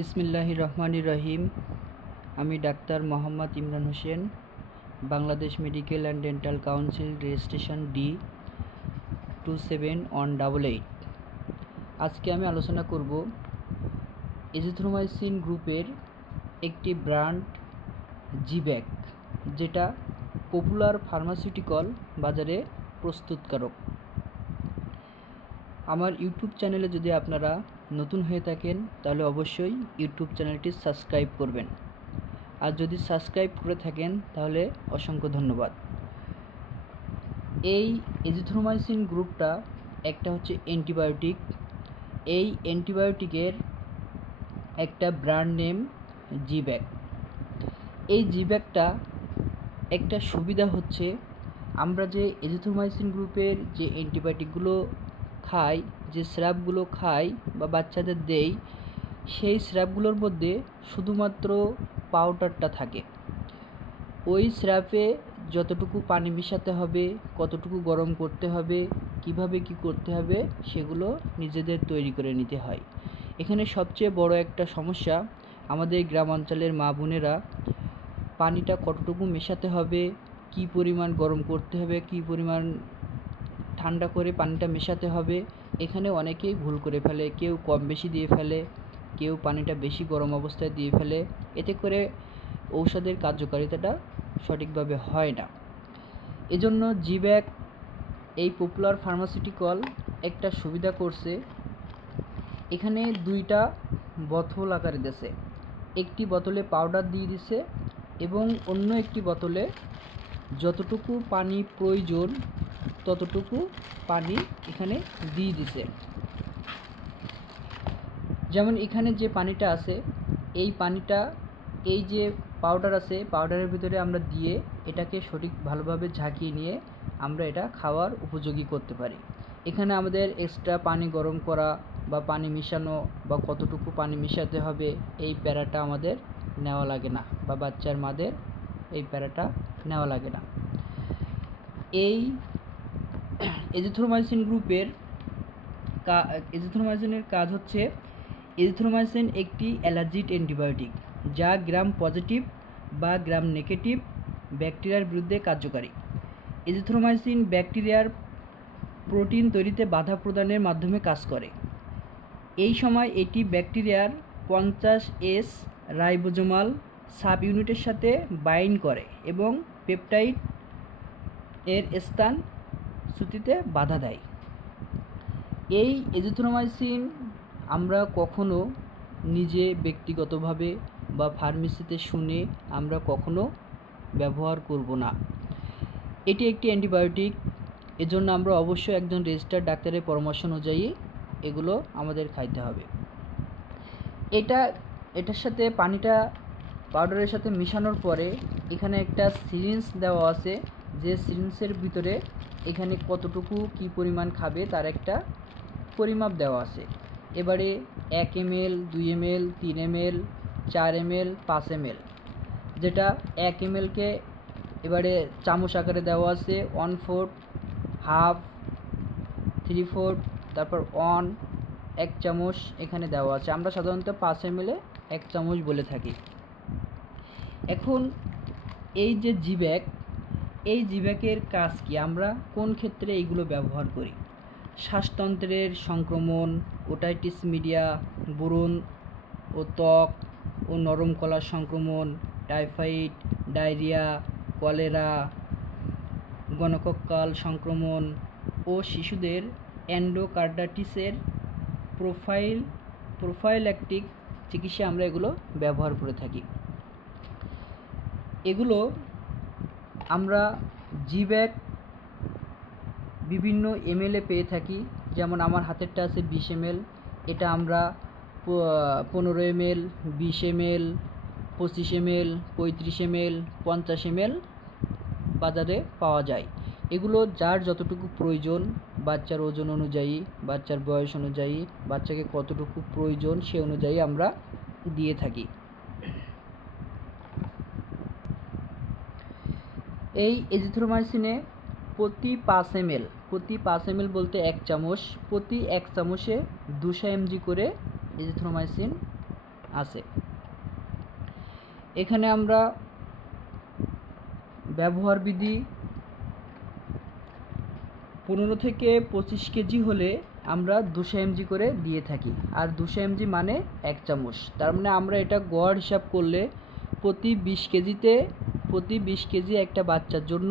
বিসমিল্লাহির রহমানির রহিম। আমি doctor Mohammad Imran Hossain, Bangladesh medical and dental council registration D two seven one double eight. আজকে আমি আলোচনা করব এজিথ্রোমাইসিন গ্রুপের একটি ব্র্যান্ড জিব্যাক, যেটা পপুলার ফার্মাসিউটিক্যাল বাজারে প্রস্তুতকারক। আমার ইউটিউব চ্যানেলে যদি আপনারা নতুন হয়ে থাকেন, তাহলে অবশ্যই ইউটিউব চ্যানেলটি সাবস্ক্রাইব করবেন। আর যদি সাবস্ক্রাইব করে থাকেন, তাহলে অসংখ্য ধন্যবাদ। এই এজিথ্রোমাইসিন গ্রুপটা একটা হচ্ছে অ্যান্টিবায়োটিক। এই অ্যান্টিবায়োটিকের একটা ব্র্যান্ড নেম জিব্যাক। এই জিব্যাকটা একটা সুবিধা হচ্ছে, আমরা যে এজিথ্রোমাইসিন গ্রুপের যে অ্যান্টিবায়োটিকগুলো খাই, যে স্রাবগুলো খাই বা বাচ্চাদের দেই, সেই স্রাবগুলোর মধ্যে শুধুমাত্র পাউডারটা থাকে। ওই স্রাপে যতটুকু পানি মেশাতে হবে, কতটুকু গরম করতে হবে, কীভাবে কি করতে হবে, সেগুলো নিজেদের তৈরি করে নিতে হয়। এখানে সবচেয়ে বড় একটা সমস্যা আমাদের গ্রামাঞ্চলের মা বোনেরা পানিটা কতটুকু মেশাতে হবে, কি পরিমাণ গরম করতে হবে, কি পরিমাণ ঠান্ডা করে পানিটা মেশাতে হবে। এখানে অনেকেই ভুল করে ফেলে। কেউ কম বেশি দিয়ে ফেলে, কেউ পানিটা বেশি গরম অবস্থায় দিয়ে ফেলে। এতে করে ঔষধের কার্যকারিতাটা সঠিকভাবে হয় না। এজন্য জিব্যাক এই পপুলার ফার্মাসিউটিক্যাল একটা সুবিধা করছে। এখানে দুইটা বোতল আকারে দিছে একটি বোতলে পাউডার দিয়ে দিছে এবং অন্য একটি বোতলে যতটুকু পানি প্রয়োজন ততটুকু পানি এখানে দিয়ে দিছে। যেমন এখানে যে পানিটা আছে, এই পানিটা, এই যে পাউডার আছে পাউডারের ভিতরে আমরা দিয়ে এটাকে সঠিক ভালোভাবে ঝাঁকিয়ে নিয়ে আমরা এটা খাওয়ার উপযোগী করতে পারি। এখানে আমাদের এক্সট্রা পানি গরম করা বা পানি মিশানো বা কতটুকু পানি মিশাতে হবে, এই প্যারাটা আমাদের নেওয়া লাগে না বা বাচ্চার মাদের এই প্যারাটা নেওয়া লাগে না। এই এজিথ্রোমাইসিন গ্রুপের এজিথ্রোমাইসিনের কাজ হচ্ছে, এজিথ্রোমাইসিন একটি অ্যালার্জিট অ্যান্টিবায়োটিক যা গ্রাম পজিটিভ বা গ্রাম নেগেটিভ ব্যাকটেরিয়ার বিরুদ্ধে কার্যকারী। এজিথ্রোমাইসিন ব্যাকটেরিয়ার প্রোটিন তৈরিতে বাধা প্রদানের মাধ্যমে কাজ করে। এই সময় এটি ব্যাকটেরিয়ার পঞ্চাশ এস রাইবোজোমাল সাব ইউনিটের সাথে বাইন্ড করে এবং পেপটাইড এর স্থান শ্রুতিতে বাধা দেয়। এই এজিথ্রোমাইসিন আমরা কখনো নিজে ব্যক্তিগতভাবে বা ফার্মেসিতে শুনে আমরা কখনো ব্যবহার করব না। এটি একটি অ্যান্টিবায়োটিক, এজন্য আমরা অবশ্যই একজন রেজিস্টার ডাক্তারের পরামর্শ অনুযায়ী এগুলো আমাদের খাইতে হবে। এটা, এটার সাথে পানিটা পাউডারের সাথে মেশানোর পরে এখানে একটা সিরিঞ্জ দেওয়া আছে। যে সিরিঞ্জের ভিতরে এখানে কতটুকু কি পরিমাণ খাবে তার একটা পরিমাপ দেওয়া আছে। এবারে এক এম এল দুই এম এল তিন এম এল চার এম এল পাঁচ এম এল যেটা এক এম এলকে এবারে চামচ আকারে দেওয়া আছে one fourth half three fourth তারপর ওয়ান এক চামচ এখানে দেওয়া আছে। আমরা সাধারণত পাঁচ এম এলে এক চামচ বলে থাকি। এখন এই যে জিব্যাক এই জিব্যাকের কাজ কি? আমরা কোন ক্ষেত্রে এইগুলো ব্যবহার করি? শ্বাসতন্ত্রের সংক্রমণ, ওটাইটিস মিডিয়া, বুরুন ও ত্বক ও নরম কলার সংক্রমণ, টাইফয়েড, ডায়রিয়া, কলেরা, গণকক্কাল সংক্রমণ ও শিশুদের অ্যান্ডোকার্ডাটিসের প্রোফাইল, প্রোফাইল্যাকটিক চিকিৎসা আমরা এগুলো ব্যবহার করে থাকি। এগুলো আমরা জিব্যাক বিভিন্ন এমএলে পেয়ে থাকি। যেমন আমার হাতেরটা আছে বিশ এমএল এটা আমরা পনেরো এমএল বিশ এমএল পঁচিশ এমএল পঁয়ত্রিশ এমএল পঞ্চাশ এমএল বাজারে পাওয়া যায়। এগুলো যার যতটুকু প্রয়োজন, বাচ্চার ওজন অনুযায়ী, বাচ্চার বয়স অনুযায়ী, বাচ্চাকে কতটুকু প্রয়োজন সে অনুযায়ী আমরা দিয়ে থাকি। এই এজিথ্রোমাইসিনে প্রতি পাঁচ এমএল, প্রতি পাঁচ এমএল বলতে এক চামচ, প্রতি এক চামচে দুশো এমজি করে এজিথ্রোমাইসিন আছে। এখানে আমরা ব্যবহার বিধি পনেরো থেকে পঁচিশ কেজি হলে আমরা দুশো এমজি করে দিয়ে থাকি। আর দুশো এমজি মানে এক চামচ। তার মানে আমরা এটা গড় হিসাব করলে প্রতি বিশ কেজিতে প্রতি বিশ কেজি একটা বাচ্চার জন্য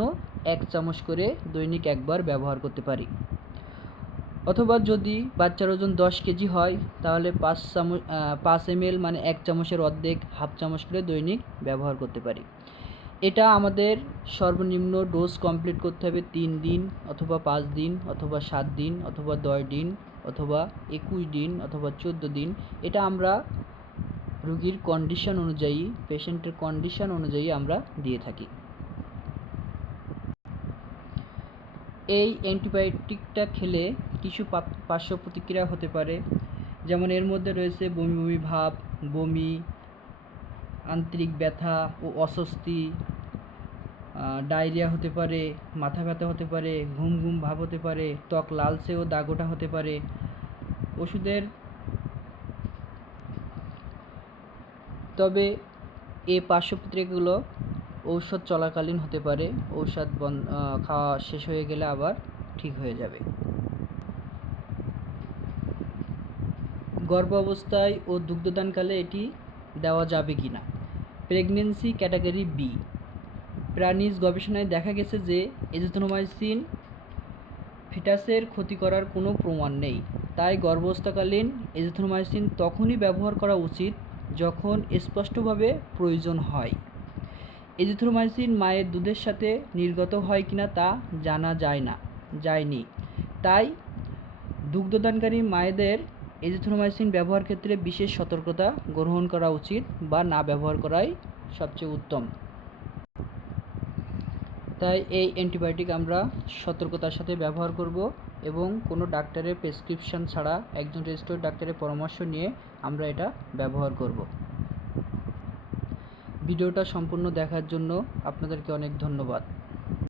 এক চামচ করে দৈনিক একবার ব্যবহার করতে পারি। অথবা যদি বাচ্চার ওজন দশ কেজি হয়, তাহলে পাঁচ চামচ পাঁচ এম মানে এক চামচের অর্ধেক, হাফ চামচ করে দৈনিক ব্যবহার করতে পারি। এটা আমাদের সর্বনিম্ন ডোজ কমপ্লিট করতে হবে তিন দিন অথবা পাঁচ দিন অথবা সাত দিন অথবা দশ দিন অথবা একুশ দিন অথবা চোদ্দ দিন। এটা আমরা রুগীর কন্ডিশন অনুযায়ী পেশেন্টের কন্ডিশন অনুযায়ী আমরা দিয়ে থাকি। এই অ্যান্টিবায়োটিকটা খেলে কিছু পার্শ্ব প্রতিক্রিয়া হতে পারে, যেমন এর মধ্যে রয়েছে বমি বমি ভাব, বমি, আন্তরিক ব্যথা ও অস্বস্তি ডায়রিয়া হতে পারে, মাথা ব্যথা হতে পারে, ঘুম ঘুম ভাব হতে পারে, ত্বক লালচে ও দাগোটা হতে পারে। ওষুধের তবে এ পার্শ্ব প্রতিক্রিয়াগুলো ঔষধ চলাকালীন হতে পারে। ঔষধ খাওয়া শেষ হয়ে গেলে আবার ঠিক হয়ে যাবে। গর্ভাবস্থায় ও দুগ্ধদানকালে এটি দেওয়া যাবে কি না? Pregnancy category B. প্রাণীজ গবেষণায় দেখা গেছে যে এজিথ্রোমাইসিন ফিটাসের ক্ষতি করার কোনো প্রমাণ নেই। তাই গর্ভাবস্থাকালীন এজিথ্রোমাইসিন তখনই ব্যবহার করা উচিত যখন স্পষ্টভাবে প্রয়োজন হয়। এজিথ্রোমাইসিন মায়ের দুধের সাথে নির্গত হয় কিনা তা জানা যায় না, যায়নি। তাই দুগ্ধদানকারী মায়েদের এজিথ্রোমাইসিন ব্যবহার ক্ষেত্রে বিশেষ সতর্কতা গ্রহণ করা উচিত বা না ব্যবহার করাই সবচেয়ে উত্তম। তাই এই অ্যান্টিবায়োটিক আমরা সতর্কতার সাথে ব্যবহার করব এবং কোনো ডাক্তারের প্রেসক্রিপশান ছাড়া একজন রেজিস্টার্ড ডাক্তারের পরামর্শ নিয়ে আমরা এটা ব্যবহার করব। ভিডিওটা সম্পূর্ণ দেখার জন্য আপনাদেরকে অনেক ধন্যবাদ।